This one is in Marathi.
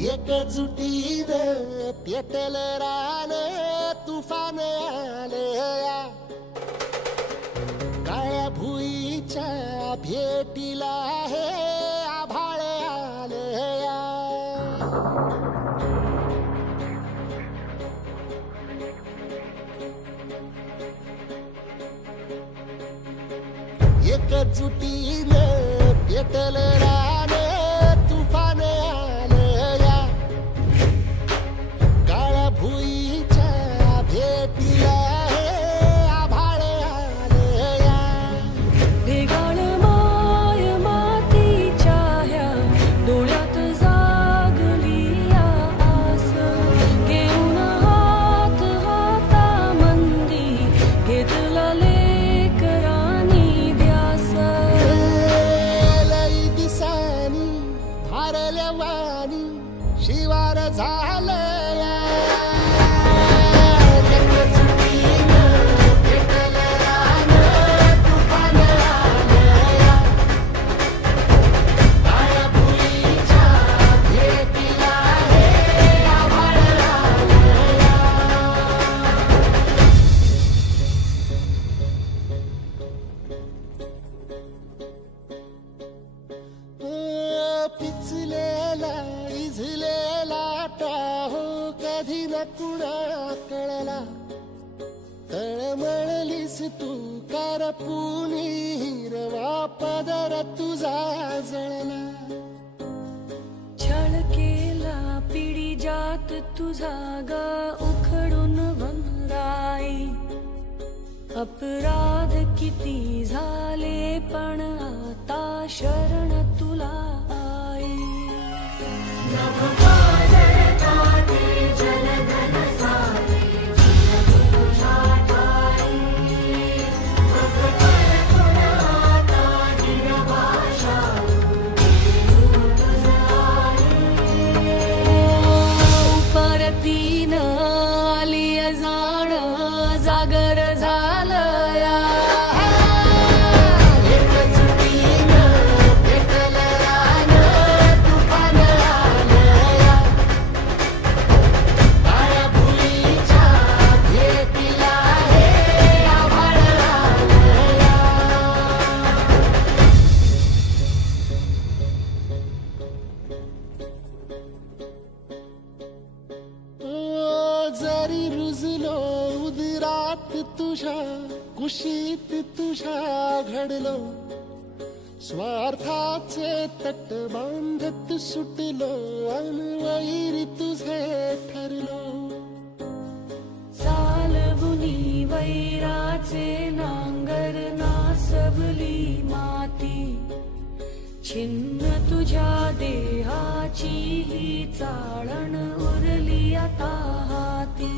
एकजुटीने पेटल रान तुफान आलया काळ्या भुईच्या भेटीला हे आभाळ आलया एकजुटीने पेटल रान तुफान आलया काळ्या भुईच्या भेटीला हे आभाळ आलया ढेगाळ माय मातीच्या ह्या डोळ्यात जागली आस घेऊन हात हातामंदी घेतला लेकरांनी ध्यास लई दिसानी भारल्या वाणी शिवार झालया पिचलेला इझलेला टाहो कधी न कुणा कळला तळमळलीस तू करपुनी हिरवा पदर तुझा जळला छळ केला पिढी जात तुझा ग उखडून वनराई अपराध किती झाले पण आता शरण तुला आई परतीन आली जाण जागर झालया जरी रुजलो उदरात तुझ्या कुशीत तुझ्या घडलो स्वार्थाचे तट बांधत सुटलो अनवैरी तुझे ठरलो चालवुनी वैराचे नांगर नासवली माती छिन्न तुझ्या देहाची ही चाळण उरली आता हाती